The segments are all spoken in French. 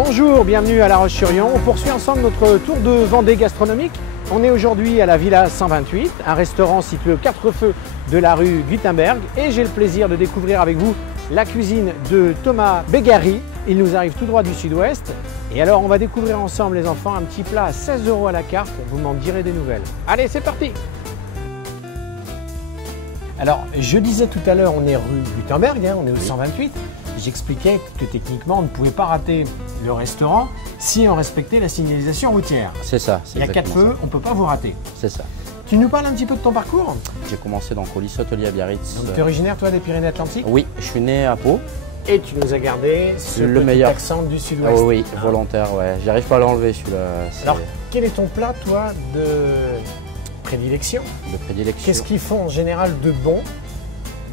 Bonjour, bienvenue à La Roche-sur-Yon. On poursuit ensemble notre tour de Vendée gastronomique. On est aujourd'hui à la Villa 128, un restaurant situé aux 4 feux de la rue Gutenberg. Et j'ai le plaisir de découvrir avec vous la cuisine de Thomas Bégari. Il nous arrive tout droit du sud-ouest. Et alors, on va découvrir ensemble, les enfants, un petit plat à 16 € à la carte. Vous m'en direz des nouvelles. Allez, c'est parti! Alors, je disais tout à l'heure, on est rue Gutenberg, on est au 128. J'expliquais que techniquement, on ne pouvait pas rater le restaurant si on respectait la signalisation routière. C'est ça. Il y a 4 feux, on ne peut pas vous rater. C'est ça. Tu nous parles un petit peu de ton parcours? J'ai commencé donc au lycée hôtelier à Biarritz. Donc, tu es originaire, toi, des Pyrénées-Atlantiques? Oui, je suis né à Pau. Et tu nous as gardé ce le petit meilleur accent du sud-ouest. Ah oui, volontaire, ouais. J'arrive pas à l'enlever, celui-là. Alors, quel est ton plat, toi, de prédilection? De prédilection. Qu'est-ce qu'ils font en général de bon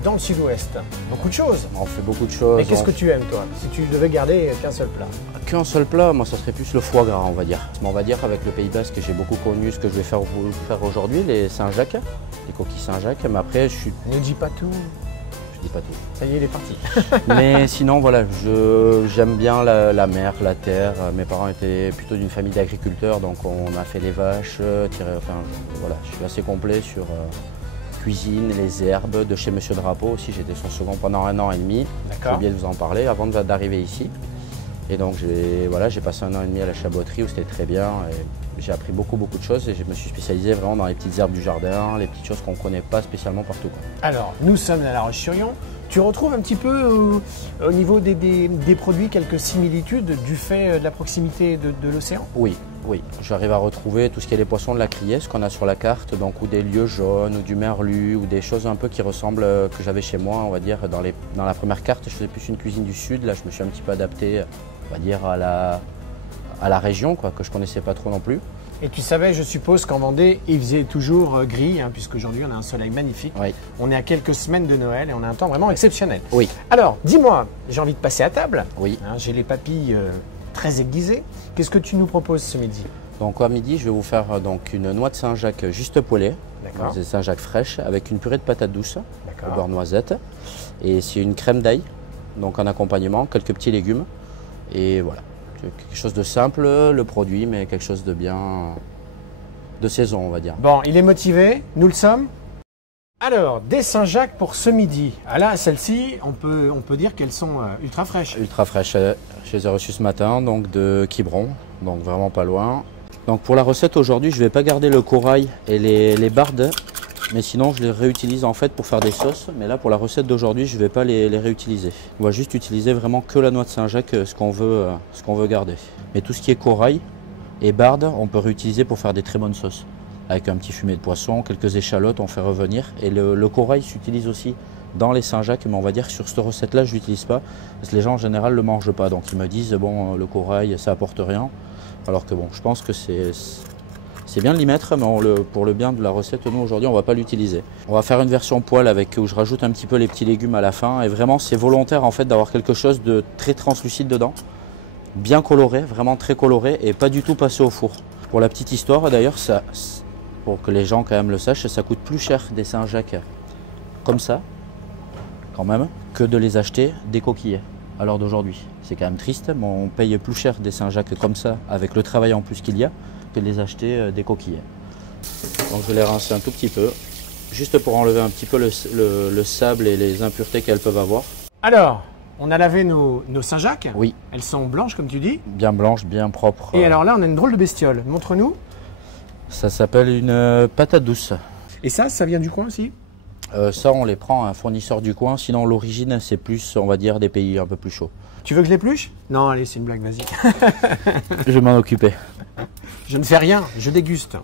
dans le sud-ouest? Beaucoup de choses. On fait beaucoup de choses. Mais qu'est-ce que tu aimes, toi, si tu devais garder qu'un seul plat? Qu'un seul plat, moi, ça serait plus le foie gras, on va dire. On va dire avec le Pays Basque, j'ai beaucoup connu ce que je vais faire aujourd'hui, les Saint-Jacques, les coquilles Saint-Jacques. Mais après, je suis... Ne dis pas tout. Je dis pas tout. Ça y est, il est parti. Mais sinon, voilà, j'aime bien la mer, la terre. Mes parents étaient plutôt d'une famille d'agriculteurs, donc on a fait les vaches, voilà, je suis assez complet sur cuisine, les herbes, de chez Monsieur Drapeau aussi. J'étais son second pendant 1 an et demi. J'ai oublié de vous en parler avant d'arriver ici. Et donc j'ai passé 1 an et demi à la chaboterie où c'était très bien. J'ai appris beaucoup de choses et je me suis spécialisé vraiment dans les petites herbes du jardin, les petites choses qu'on ne connaît pas spécialement partout, quoi. Alors, nous sommes à La Roche-sur-Yon. Tu retrouves un petit peu au niveau des produits quelques similitudes du fait de la proximité de l'océan? Oui, j'arrive à retrouver tout ce qui est les poissons de la criée, ce qu'on a sur la carte, donc ou des lieux jaunes, ou du merlu, ou des choses un peu qui ressemblent, que j'avais chez moi, on va dire. Dans la première carte, je faisais plus une cuisine du sud, là je me suis un petit peu adapté, on va dire, à la région, quoi, que je ne connaissais pas trop non plus. Et tu savais, je suppose, qu'en Vendée, il faisait toujours gris, puisqu'aujourd'hui on a un soleil magnifique. Oui. On est à quelques semaines de Noël et on a un temps vraiment exceptionnel. Oui. Alors, dis-moi, j'ai envie de passer à table. Oui. J'ai les papilles très aiguisées. Qu'est-ce que tu nous proposes ce midi? Donc à midi, je vais vous faire donc une noix de Saint-Jacques juste poêlée. D'accord. C'est Saint-Jacques fraîche avec une purée de patates douces au beurre noisette. Et c'est une crème d'ail, donc en accompagnement, quelques petits légumes. Et voilà. Quelque chose de simple, le produit, mais quelque chose de bien de saison, on va dire. Bon, il est motivé, nous le sommes. Alors, des Saint-Jacques pour ce midi. Ah là, celles-ci, on peut dire qu'elles sont ultra fraîches. Ultra fraîches. Je les ai reçues ce matin, donc de Quiberon, donc vraiment pas loin. Donc pour la recette aujourd'hui, je ne vais pas garder le corail et les bardes, mais sinon je les réutilise en fait pour faire des sauces. Mais là, pour la recette d'aujourd'hui, je ne vais pas les réutiliser. On va juste utiliser vraiment que la noix de Saint-Jacques, ce qu'on veut garder. Mais tout ce qui est corail et barde, on peut réutiliser pour faire des très bonnes sauces. Avec un petit fumet de poisson, quelques échalotes, on fait revenir. Et le corail s'utilise aussi dans les Saint-Jacques, mais on va dire que sur cette recette-là, je ne l'utilise pas. Parce que les gens en général ne le mangent pas. Donc ils me disent, bon, le corail, ça apporte rien. Alors que bon, je pense que c'est bien de l'y mettre, mais pour le bien de la recette, nous aujourd'hui, on ne va pas l'utiliser. On va faire une version poêle où je rajoute un petit peu les petits légumes à la fin. Et vraiment, c'est volontaire en fait d'avoir quelque chose de très translucide dedans. Bien coloré, vraiment très coloré et pas du tout passé au four. Pour la petite histoire d'ailleurs, pour que les gens quand même le sachent, ça coûte plus cher des Saint-Jacques comme ça, quand même, que de les acheter décoquillés à l'heure d'aujourd'hui. C'est quand même triste, mais on paye plus cher des Saint-Jacques comme ça, avec le travail en plus qu'il y a, que de les acheter décoquillés. Donc je vais les rincer un tout petit peu, juste pour enlever un petit peu le sable et les impuretés qu'elles peuvent avoir. Alors, on a lavé nos Saint-Jacques. Oui. Elles sont blanches, comme tu dis. Bien blanches, bien propres. Et alors là, on a une drôle de bestiole. Montre-nous. Ça s'appelle une patate douce. Et ça vient du coin aussi? Ça, on les prend à un fournisseur du coin. Sinon, l'origine, c'est plus, on va dire, des pays un peu plus chauds. Tu veux que je l'épluche? Non, allez, c'est une blague, vas-y. Je vais m'en occuper. Je ne fais rien, je déguste.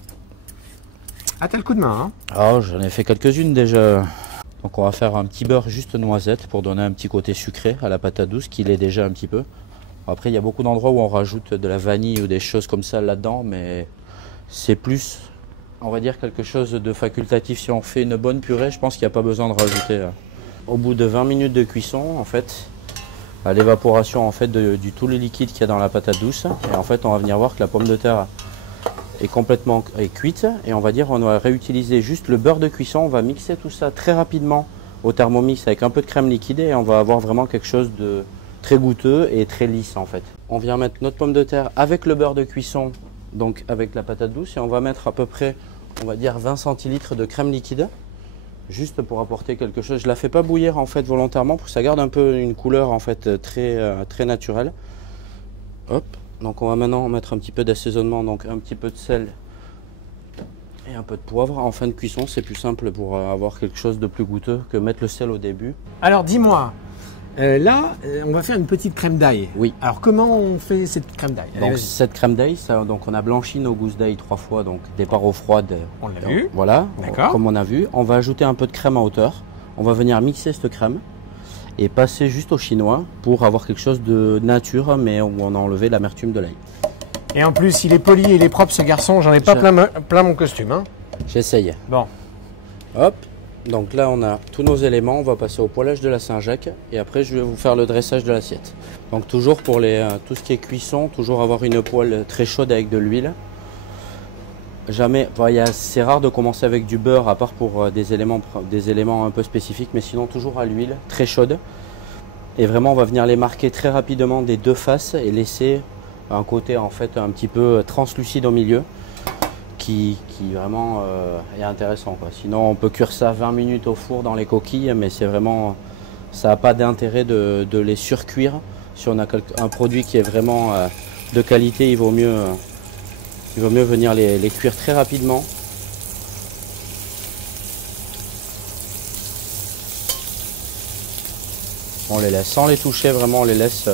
Ah, t'as le coup de main, hein? Oh, j'en ai fait quelques-unes déjà. Donc on va faire un petit beurre juste noisette pour donner un petit côté sucré à la patate douce qui l'est déjà un petit peu. Après il y a beaucoup d'endroits où on rajoute de la vanille ou des choses comme ça là-dedans, mais c'est plus, on va dire, quelque chose de facultatif. Si on fait une bonne purée, je pense qu'il n'y a pas besoin de rajouter. Au bout de 20 minutes de cuisson, en fait, à l'évaporation en fait du tout le liquide qu'il y a dans la patate douce, et en fait on va venir voir que la pomme de terre est complètement cuite, et on va dire on va réutiliser juste le beurre de cuisson. On va mixer tout ça très rapidement au Thermomix avec un peu de crème liquide et on va avoir vraiment quelque chose très goûteux et très lisse en fait. On vient mettre notre pomme de terre avec le beurre de cuisson, donc avec la patate douce, et on va mettre à peu près, on va dire 20 centilitres de crème liquide, juste pour apporter quelque chose. Je la fais pas bouillir en fait volontairement pour que ça garde un peu une couleur en fait très naturelle. Hop, donc on va maintenant mettre un petit peu d'assaisonnement, donc un petit peu de sel et un peu de poivre. En fin de cuisson, c'est plus simple pour avoir quelque chose de plus goûteux que mettre le sel au début. Alors dis-moi, là, on va faire une petite crème d'ail. Oui. Alors comment on fait cette crème d'ail? Donc cette crème d'ail, donc on a blanchi nos gousses d'ail 3 fois, donc départ eau froide. On l'a vu. Voilà, D'accord. comme on a vu. On va ajouter un peu de crème à hauteur. On va venir mixer cette crème et passer juste au chinois pour avoir quelque chose de nature, mais où on a enlevé l'amertume de l'ail. Et en plus, il est poli et il est propre ce garçon, j'en ai pas plein mon costume. Hein. J'essaye. Bon. Hop. Donc là, on a tous nos éléments. On va passer au poêlage de la Saint-Jacques et après, je vais vous faire le dressage de l'assiette. Donc toujours pour tout ce qui est cuisson, toujours avoir une poêle très chaude avec de l'huile. Jamais, c'est rare de commencer avec du beurre à part pour des éléments un peu spécifiques, mais sinon toujours à l'huile très chaude. Et vraiment, on va venir les marquer très rapidement des deux faces et laisser un côté en fait un petit peu translucide au milieu. Qui vraiment est intéressant, quoi. Sinon on peut cuire ça 20 minutes au four dans les coquilles, mais c'est vraiment, ça n'a pas d'intérêt de les surcuire. Si on a un produit qui est vraiment de qualité, il vaut mieux venir les cuire très rapidement. On les laisse sans les toucher, vraiment on les laisse.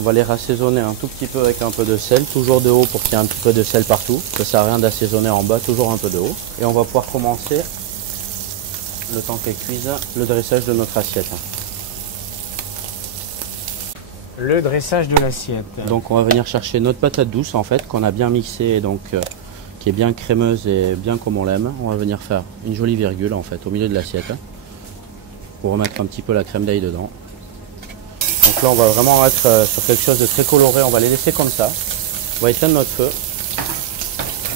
On va les rassaisonner un tout petit peu avec un peu de sel, toujours de haut pour qu'il y ait un petit peu de sel partout. Ça ne sert à rien d'assaisonner en bas, toujours un peu de haut. Et on va pouvoir commencer, le temps qu'elle cuise, le dressage de notre assiette. Le dressage de l'assiette. Donc on va venir chercher notre patate douce en fait, qu'on a bien mixée, donc qui est bien crémeuse et bien comme on l'aime. On va venir faire une jolie virgule en fait au milieu de l'assiette pour remettre un petit peu la crème d'ail dedans. Donc là, on va vraiment être sur quelque chose de très coloré. On va les laisser comme ça. On va éteindre notre feu.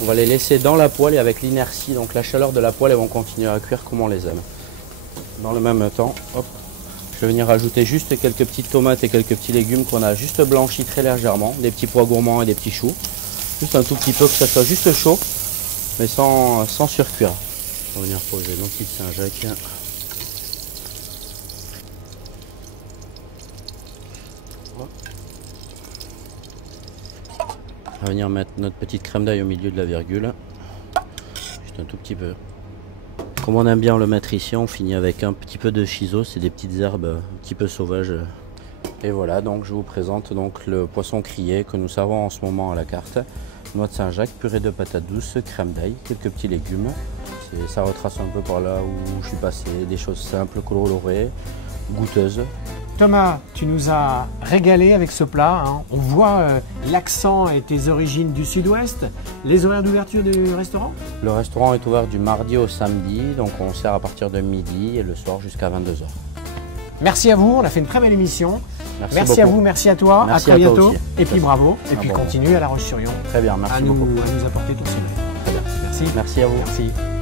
On va les laisser dans la poêle et avec l'inertie, donc la chaleur de la poêle, elles vont continuer à cuire comme on les aime. Dans le même temps, hop, je vais venir rajouter juste quelques petites tomates et quelques petits légumes qu'on a juste blanchis très légèrement. Des petits pois gourmands et des petits choux. Juste un tout petit peu, que ça soit juste chaud, mais sans surcuire. On va venir poser nos petites Saint-Jacques. On va venir mettre notre petite crème d'ail au milieu de la virgule, juste un tout petit peu. Comme on aime bien le mettre ici, on finit avec un petit peu de shiso, c'est des petites herbes un petit peu sauvages. Et voilà, donc je vous présente donc le poisson crié que nous servons en ce moment à la carte. Noix de Saint-Jacques, purée de patates douces, crème d'ail, quelques petits légumes. Ça retrace un peu par là où je suis passé, des choses simples, colorées, goûteuses. Thomas, tu nous as régalé avec ce plat. Hein. On voit l'accent et tes origines du sud-ouest. Les horaires d'ouverture du restaurant? Le restaurant est ouvert du mardi au samedi, donc on sert à partir de midi et le soir jusqu'à 22h. Merci à vous, on a fait une très belle émission. Merci à vous, merci à toi, merci à très bientôt. Et puis merci. Bravo. Et puis continue à La Roche-sur-Yon. Très bien, merci à beaucoup. nous apporter ton cinéma. Très bien. Merci. Merci à vous. Merci.